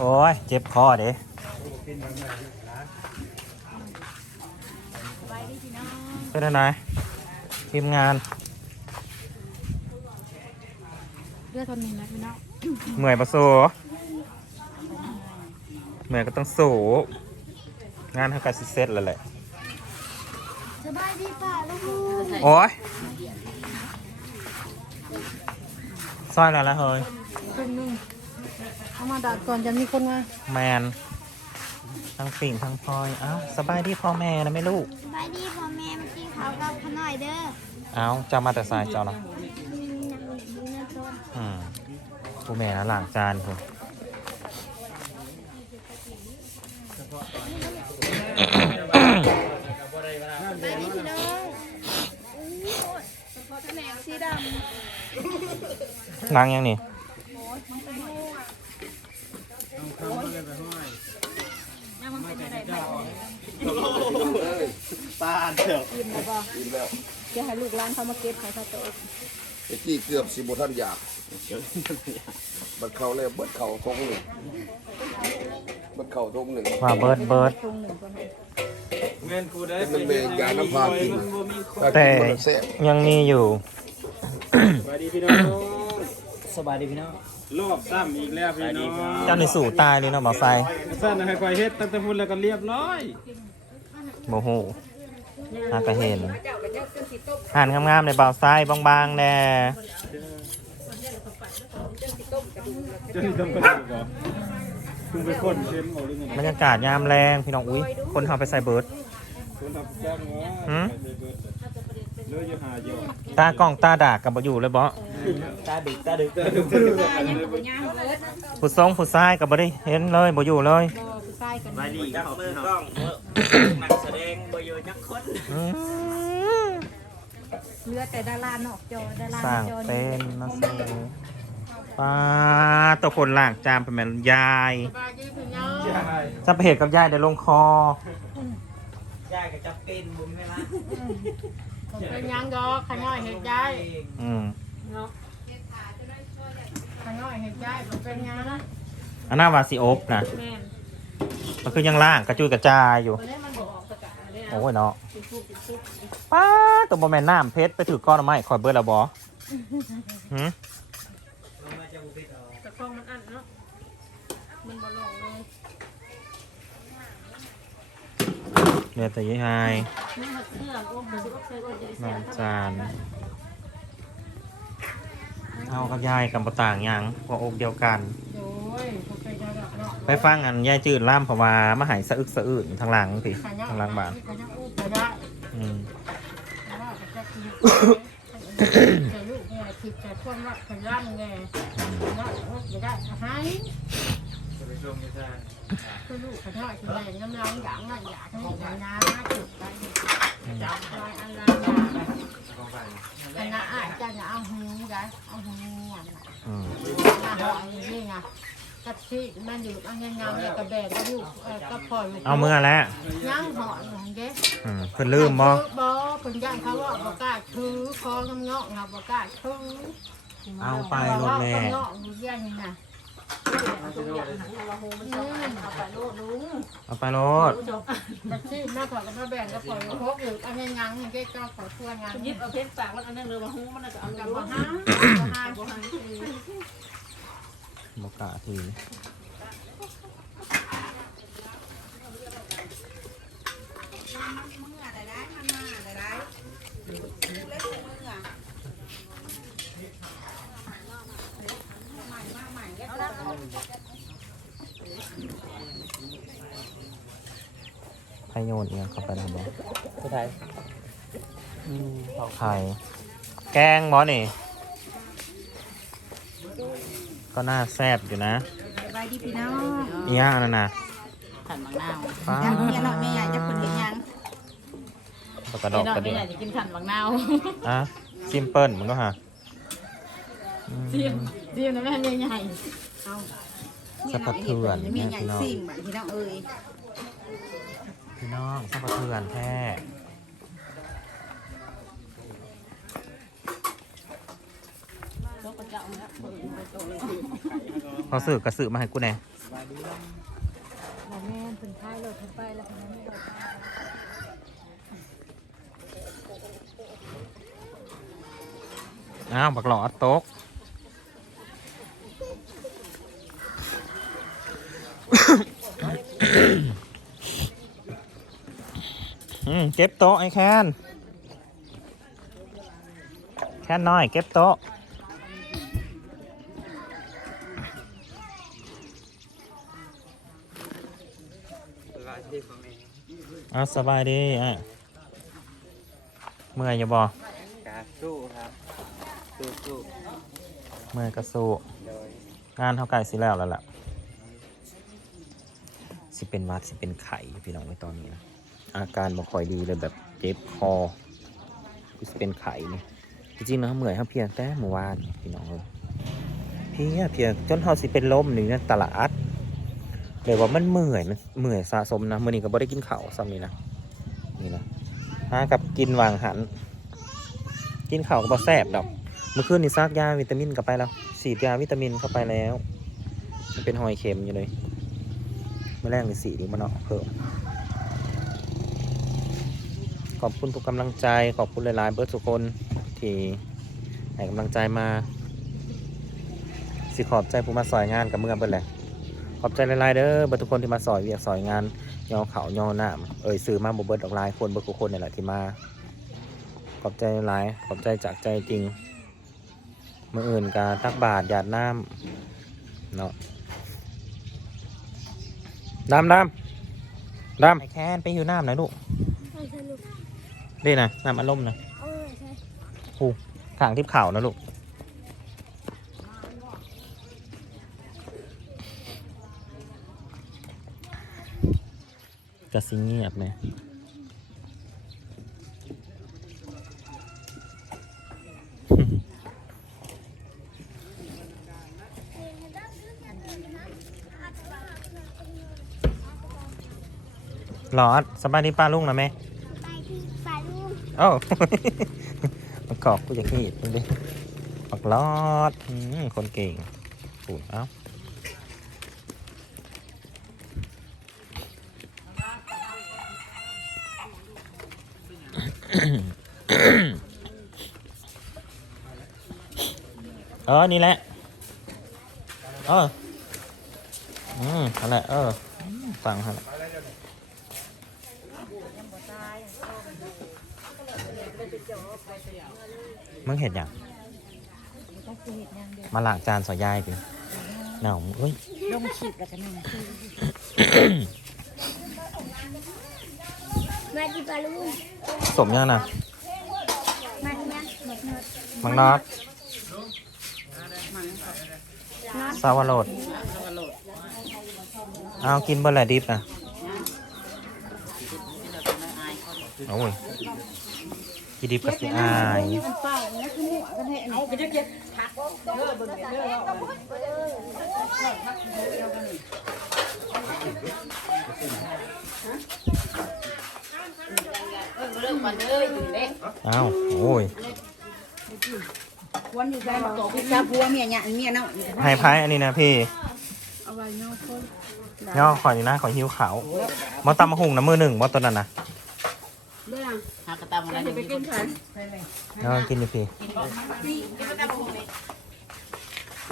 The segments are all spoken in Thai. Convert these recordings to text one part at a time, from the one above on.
โอ้ย เจ็บคอเด้สบายดีพี่น้องเป็นอะไรทีมงาน เลือดทนหนึ่งนะพี่น้องเหมื่อยปะโซเหมื่อยก็ต้องสู้งานทำการสิเซ็ตแล้วแหละสบายดีป่ะลูกโอ้ยซอยแล้วละเฮ้ย คนหนึ่ง เอามาดัดก่อนจะมีคนมาแมนทั้งปิ่งทั้งพลอยเอ้าสบายดีพ่อแม่นะไม่ลูกสบายดีพ่อแม่มากินข้าวกับขาวหน่อยเด้อเอ้าเจ้ามาแต่สายเจ้าเนาะอืมนั่งดูหน้าต้นอืมผู้แม่นะล้างจานคุณสบายดีพี่น้องแผน กสีดล้างยังนี่จะให้ลูกร้านเขามาเก็บเขาเขาโตไอ้ที่เกือบสิบท่านอยาก บัดเข่าเลยบัดเข่าทงหนึ่งบัดเข่าทงหนึ่งว่าเบิร์ดเบิร์ดตรงหนึ่งคนให้มันเป็นยาน้ำพากินถ้าแต่กินมันแซ่บยังมีอยู่สบายดีพี่น้องสบายดีพี่น้อง รอบซ้ำอีกแล้วพี่น้องเจ้าในสู่ตายเลยเนาะหมอไฟสั้นให้คอยเฮ็ดตั้งแต่พูดแล้วก็เรียบร้อยโมโหน่าก็เห็นหันงามๆในเบาไส้บางๆแน่จนต้องกระดูกเหรอคุณไปคนเช่นเอาหรือไงบรรยากาศยามแรงพี่น้องอุ้ยคนทำไปใส่เบิร์ดคุณทำแจ้งว่าหืมเลือดจะหาเยอะตากล้องตาดากกับบอยู่เลยบ่ ตาดึกตาดึกผู้ทรงผู้ชายกับบได้เห็นเลยบ่อยู่เลยผู้ชายกันไปดีครับเพื่อนกล้องนักแสดงบอยนักคนอืมเลือดแต่ดารานอกจอดาราสร้างจอเป็นนะสิป้าตัวคนล่างจามเป็นแม่ยายสบายดีพี่น้องจะไปเหตุกับยายเดี๋ยวลงคอยายก็จะเป็นบุญไหมล่ะเป็นยังดอกขน้อยเห็ดได้อืม เนาะขน้อยเห็ดได้เป็นยังนะอันน่าวาสิอบนะแม่นมันคือยังล่างกระจุยกระจายอยู่ตัวนี้มันบอกสกัดอะไรนะโอ้ยเนาะป้าตัวบอแมนน้ำเพชรไปถือก้อนเอาไม้คอยเบิร์ดและบอหืมแต่คลองมันอันเนาะมันบ่ลงเลยเดี๋ยวแต่ยี่ไฮนี่หัดเสื้อโอ้โหใส่ก็ดีนอนจาน เอากับยายกับปต่างหยังหัวอกเดียวกันโอ้ยเขาไปได้ดอกเนาะไปฟังอันยายจืดล่ามเพราะว่ามาหายสะอึกสะอื้นทางหลังพี่ทางหลังบ้านเขาจะอู้ไปได้อืมแต่ว่าจะคือจะลูกไงคิดแต่คนว่าขยันไงว่าโอ้ยได้ให้ไปชมกันจ้า คือลูกขน้อยคือแม่น้ำลายอย่างนั้นอยากให้ได้นะจุดไปจับลายอะไรคณะอาจารย์เอาหูได้เอาหูอย่างนั้นอืมมาหอยนี่ไงกะทิมันอยู่เอาเงาๆเนี่ยกระแบกก็อยู่เอ่อก็พออยู่เอาเมื่อแล้วย่างหอยอย่างเงี้ยอืมเพิ่นลืมบ่บ่เพิ่นย่างเขาว่าบ่กล้าถือคอน้ำเงาะเงาบ่กล้าถือเอาไปลูกแม่น้ำเงาะอยู่ย่า งนี่นะเอาไปโลดลุงเอาไปรถกะทิแม่ขอกับมาแบ่งก็ปล่อยพกหรือเอาเงาๆอย่างเงี้ก็ขอช่วยงานยิบเอาเพชรปากมันอันนึงเลยมาหูมันจะเอากับดูบ่ห้าบ่ห้าบ่ห้าคือบอกกาที ไข่โยนเอียงเข้าไปนะบอผู้ไทยไข่แกงบอนี่ ก็น่าแซ่บอยู่นะสบายดีพี่น้องอีย่างนั่นน่ะขันบางนาวป้ายังเมียน้อยแม่ใหญ่จะคนเห็นยังปกระดอกไอ้น้อกระไม่เดียอยากจะกินขันบางนาวอะซิมเปิลมันก็ฮะอืมซีมซีมนะแม่ใหญ่ เอาสะพัดเถื่อนเมียแม่ใหญ่พี่น้องสิ่งบัดพี่น้องเอ้ยพี่น้องสะพัดเถื่อนแท้พอสื่อกระสือมาให้กูแน่สบายแม่เพิ่นท้ายรถเพิ่นไปแล้วเพิ่นไม่รถอ้าวบักหลอดโต๊ะ อืมเก็บโต๊ะไอ้แคนแคนน้อย เก็บโต๊ะเอาสบายดีอะเมื่อยอย่าบอกกาสู้ครับสู้สู้เมื่อยก็สู้โดยงานเท่าไก่สิแล้วแล้วล่ะสิเป็นหวัดสิเป็นไข่พี่น้องในตอนนี้นะ อาการบ่ค่อยดีเลยแบบเจ็บคอสิเป็นไข่นี่จริงๆนะเหมื่อยเขาเพียงแต่เมื่อวานพี่น้องเลยเพียเพียจนเขาสิเป็นลมหนึ่งนะตลาดเลยว่ามันเมื่อยมันเมื่อยสะสมนะมื่อนี้ก็บ่ได้กินข้าวซ้ำนี่นะนี่นะหากับกินวางหัน กินข้าวก็บ่แซ่บดอกเมื่อคืนนี่ซักยาวิตามินกลับไปแล้วฉีดยาวิตามินเข้าไปแล้ว มันเป็นหอยเข็มอยู่เลยเมื่อแรกในสีนี้มันเนาะเพิ่ม ขอบคุณทุกกำลังใจ ขอบคุณหลายๆเบิร์ดทุกคนที่ให้กำลังใจมา สิขอบใจผู้มาสอยงานกับเมื่อเบิร์แหละขอบใจหลายๆเด้อเบิร์ดทุกคนที่มาสอยเวียกสอยงานยอเขายอหน้าเอ่ยซื้อมาบ่เบิร์ดออกหลายคนเบิร์ดทุกคนนี่แหละที่มา ขอบใจหลายขอบใจจากใจจริงมื่ออื่นกาตักบาทหยาดน้ำเนาะดำดำดำไอแคนไปหิวน้ำหน่อยลูก นี่นะน้ำอารมณ์นะผูทางทิพเข่านะลูก กระซิงเงียบเลยหลอดสบายดีป้าลุงนะแม่ไปที่ปลา โอ้มันกรอบกูอยากหีดมันดิปักลอดอืมคนเก่งปูดเอ้าเออ นี่แหละ เออ อืมนั่นแหละ เออฟังฮะ มึงเห็นยังก็คือเห็ดนางเดียวมาล้างจานสอยยายดิหนาวเอ้ยลงขีดแล้วก็นั่งคือมาที่ปลาลูกสมยังนะมาที่นั่นหมดหมดมังนอดซาวาโรดเอากินเบอร์แหละดิบนะโอ้ย กินดิบกับสิอายมันเปล่านะคือหัวกันให้เอาไปเจ็บผักเด้อเบิ่งเด้อเรื่องมันเลยถึงเด้เอาโอ้ยวันอยู่ได้มาตกพี่ชาบัวเมียเนี่ยเมียเนาะให้พายอันนี้นะพี่เอาไว้เนาะคนย่อขอนี่นะขอหิวขาวมอตำมะหุงนะมือหนึ่งมอตัวนั้นนะ เด้อหากระตำอะไรจะไปกินฉันย่อกินดิพี่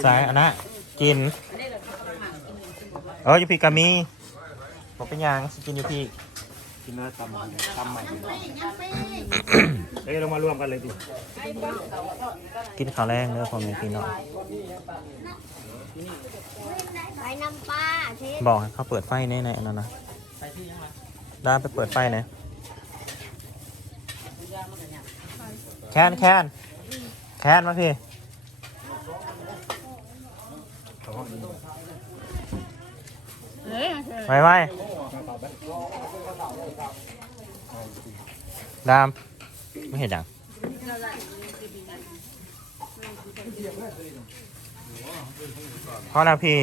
สายอันนะกินเอออยู่พี่กามีผมเป็นหยังสิกินอยู่พี่กินเนื้อตำตำใหม่เอ้ยเรามารวมกันเลยดิกินข้าวแรงเด้อพ่อแม่พี่น้องไปน้ำปลาเทสบอกให้เขาเปิดไฟในในอันนั้นนะได้ไปเปิดไฟหนะ แคนแคนแคนมาพี่เฮ้ยไว้ไว้ดามไม่เห็นอย่างพอแล้วพี่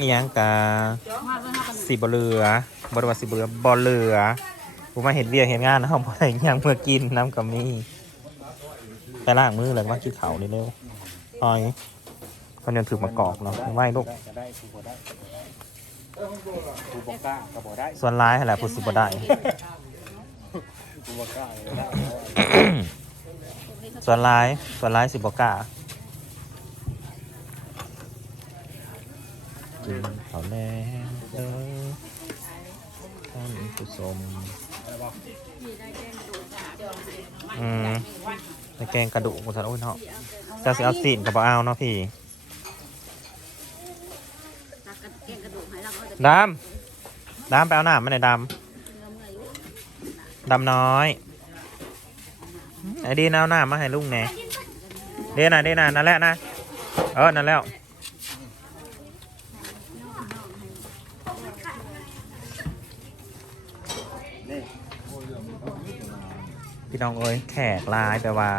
นี่ยังกะสีบเรือ บริวารสีบเรือบอเรือผมมาเห็นเวียกเห็นงานนะผมอะไรยังเมื่อกินน้ำกับมีไปล่างมือเลยว่ากินเขาวเร็วๆพอยคนยังถือมากอกเนาะไหวลูกจะได้กูบ่ได้กูบ่กล้าก็บ่ได้ส่วนร้ายอะไรพูดสิบ่ได้ กูบ่กล้าก็ได้ส่วนร้ายส่วนร้ายสิบ่กล้ากินข้าวแน่เด้อ ท่านผู้ชมอืมในแกงกระดูกกูสันโอ้ยเนาะเจะสิเอาสีนกับเอาเนาะพี่ดำดำไปเอาหน้ามาหนอยดำดำน้อยไอ้ดีนเอาหน้ามาให้ลุงแหน่เดี๋ยนะเดี๋ยนะนั่นแหละนะเออนั่นแล้ว น้องเอ้ยแขกหลายแต่ว่า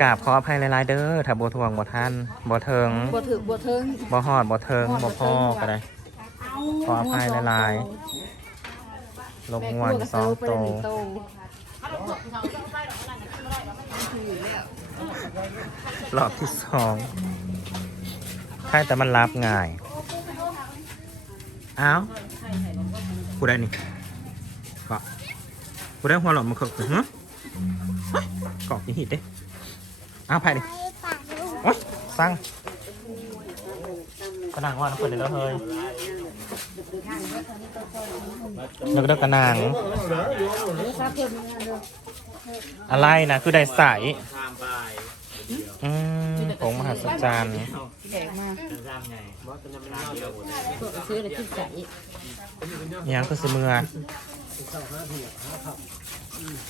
กราบขออภัยหลายๆเด้อถ้าบัวทวงบัท่านบัเทิงบ่ถึกบ่ถึงบัฮอดบัเทิงบัพ่อก็ได้ ขออภัยหลายๆลงงวนสองโตวรอบที่สองใช่แต่มันรับง่าย อ้าวกูได้นี่ก็กูได้หัวหลอดมันคือฮะเฮ้ย กรอกยี่หิดเด้อ้าวไปดิไปฝากลูกโอ๊ยสั่งกระนังว่าน้ำเปิดเลยแล้วเฮ้ยเลิกเลิกกระนังอะไรนะ คือได้ใสข้ามไปอืมผงมหัศจรรย์แดกมาข้ามไงบอสจะไม่น่าเดียวพวกซื้อได้ขึ้นใส่ยังคือสมือ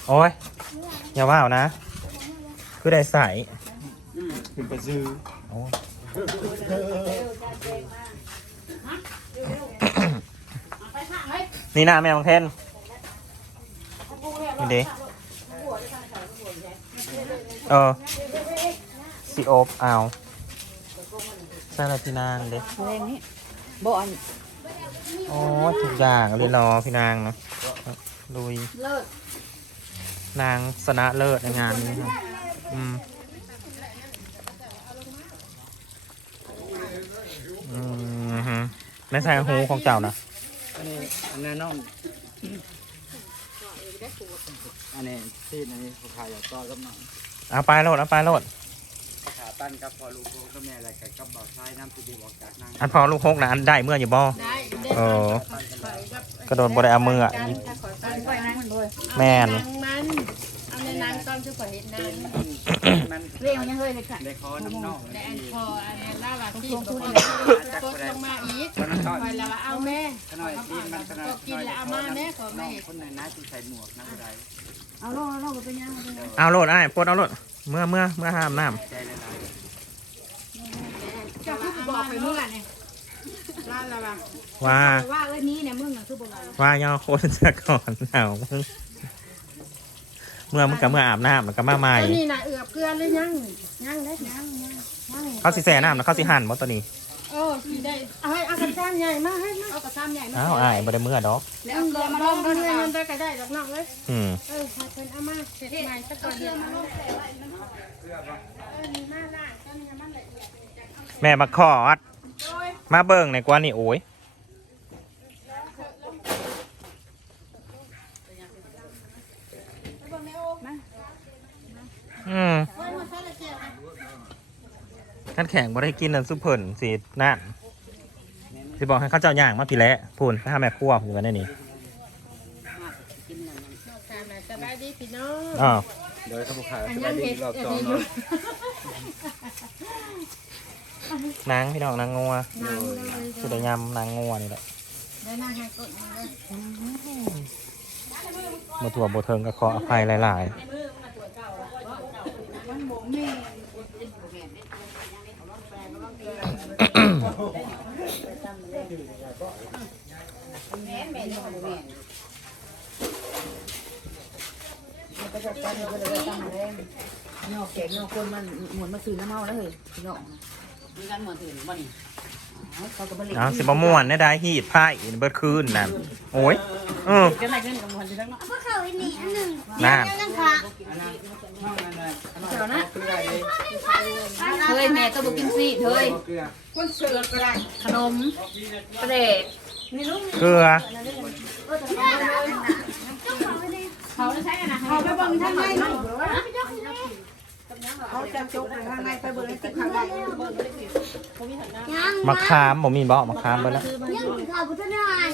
โอ้ยอย่าว่าวนะ คือได้ใสขึ้นไปซื้อโอ้นี่นะแม่ของเทนนี่ดิเออซีโอฟเอาใช่แล้วพี่นางเด้แรงนี้บ่อันโอ้ทุกอย่างเลยรอพี่นางเนาะลุยเลิศ นางชนะเลิศในงานนี้ครับอืมอืมฮึในสายหูของเจ้านะอันนี้อันนี้น้องอันนี้ซีดอันนี้เขาขายอยากต่อกับน้องเอาไปโลดเอาไปโลดขา ตั้นกับพอลูกก็แม่อะไรกันกับบ่าวชายน้ำที่ดีบอกจากนางอันพอลูกหกนะอันได้เมื่ออยู่บ่ ได้ได้เออกระโดดบ่ได้เอามืออะการถ้าขอตั้งไว้นะมันด้วยแม่น เอาในหนังมันเอาในหนังตอนที่ขอเห็นหนังมันเรียกยังเฮ้ยเลยค่ะได้คอน้ำน้องแต่อันพออันนี้ล่าว่าที่ก็คนกดลงมาอีกคนนั้นทอดคอยแล้วว่าเอาแม่ขน่อยซีดมันขน่อยก็กินแล้วเอามาแม่ขอน้แม่องคนไหนนะที่ใส่หมวกนะอะไร เอาลงเอาลงไปเป็นยังเป็นยังเอาโลดไอ้ายปลดเอาโลดเมื่อเมื่อเมื่อห้ามน้ใจละลายจะพูดบอกไปเมื่อนี่ล่าแล้วว่าำว่าว่าเอ้ยนี้เนี่ยมึงอะคือบ่ว่าว่าย่อโคตรจะก่อนหนาวมึงเมื่อมึงกับเมื่ออาบน้ำมันก็มาใหม่อันนี้น่ะเอือบเกลือหรือยังยังได้ยังยังยังเขาสิแส่น้ำนะเขาสิหั่นบ่ตัวนี้ โอ้สิได้เอาให้เอากระชามใหญ่มาให้มาเอากระชามใหญ่มาอ้าวอ้ายบ่ได้เมื่อดอก แล้วเอาเกลือมาลงกันเลยมันได้ก็ได้ดอกนอกเลยอืมเออให้เพิ่นเอามาเสร็จใหม่ซะก่อนเดี๋ยวมาลงใส่ไว้เนาะเออมีมาล่างก็มีมันละเอียดแม่มาขอด มาเบิ่งในอยกว่านี่โอ้ยอืม ขันแข่งบ่ได้กินนั่นซุปเพิ่นสินั่นสิบอกให้เขาเจ้าย่างมาพี่แหล้วพูนไปหาแม่ครัวอยู่กันได้นี่ตามมาสบายดีพี่น้องอ้าวเดี๋ยวเขาบอกขายอันสยับายงดีเห็ดรอบอันสองนี้อยู่เนาะนางพี่น้องนางงัวน้ำเลยสุดยำนางงัวนี่แหละได้นั่งให้กดมาเลยมาถั่วโบเทิงก็ขออภัยหลาย ก็จะตั้งก็เลยตั้งแรงนอกแก่นอกคนมันหมุนมาซื้อน้ำเมาแล้วเฮ้ยพี่น้องมีการหมุนถึงบ่นี่ เขาก็บ่เล่ๆเอาสิบม่วนได้ได้ฮีดไพ่เบิดคืนนั่นโอ้ยเออจะไหนกันกับหมุนอยู่ทั้งนั้นพวกเขาอีกหนีอันหนึ่งนั่นเดี๋ยวนั่นค่ะน้องนั่นน่ะขน่อยเหรอนะเกลือดิเฮ้ยแม่ต้องบอกกินซีดเฮ้ยเกลือขนมกระเดกเกลือเขาได้ใช้กันนะเอาไปเบิ่งทางใน เขาจะจกไปทางในไปเบิ่งในติ๊กทางในยังมะขามบ่มีบ่มะขามไปแล้วยังข่าวพุทธนาย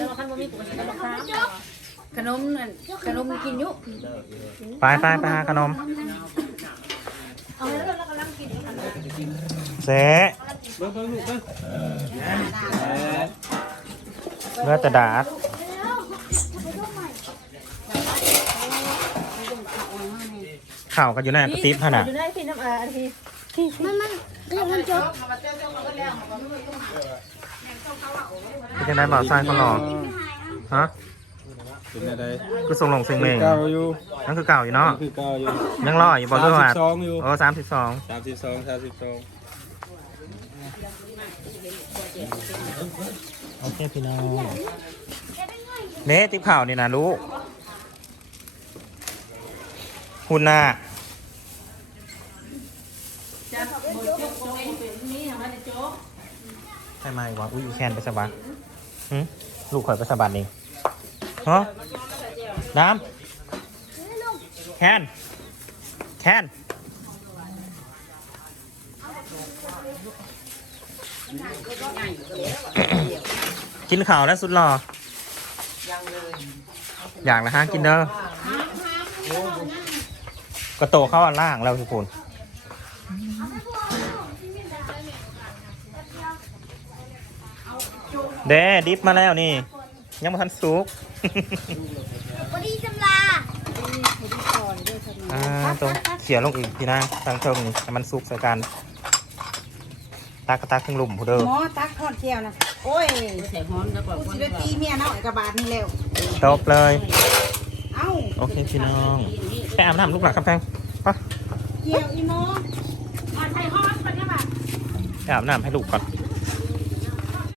ขนมนั่นขนมกินอยุไปไปไปหาขนมเสะเบิ่งเบิ่งลูกเบิ่งเลือดจะดาด ข่าวกันอยู่ในกระติบขนาดมันมันเรื่องมันจบเป็นยังไงบ่าวทรายเขาหล่อฮะเป็นอะไรคือทรงหลงเซ็งเมงเก่าอยู่นั่นคือเก่าอยู่เนาะคือเก่าอยู่ยังรออยู่บ่เรื่องว่าสองอยู่โอ้สามสิบสองสามสิบสองสามสิบสองโอเคพี่น้องเน่ติ๊บข่าวนี่นะ ลูกคุณน่ะใช่ไหมวะอุ้ยอีแคนไปสบัดหึลูกข่อยไปสบัดนี่ฮะน้ำแคนแคนกินข่าวแล้วสุดหล่ออยากนะฮะกินเด้อ ระโตเข้าอันล่างแล้วทุกคนเด้ดิฟมาแล้วนี่ ยังไม่ทันซุกวันนี้จำลาอ่าตรงเขียนลงอีกทีนะทางเทิงนี่ให้มันซุกใส่กันตากกระตากขึ้นหลุมผู้เดิมหมอตักทอดเจียวนะโอ้ยใส่ฮ้อนแล้วก็กูสิได้ตีเมียน้อยกับบาทนี่แล้วจบเลย เอ้า โอเคพี่น้อง ไปอาบน้ำลูกหลักคำแพงไปเกี่ยวอีโมไปอาบน้ำให้ลูกก่อนเ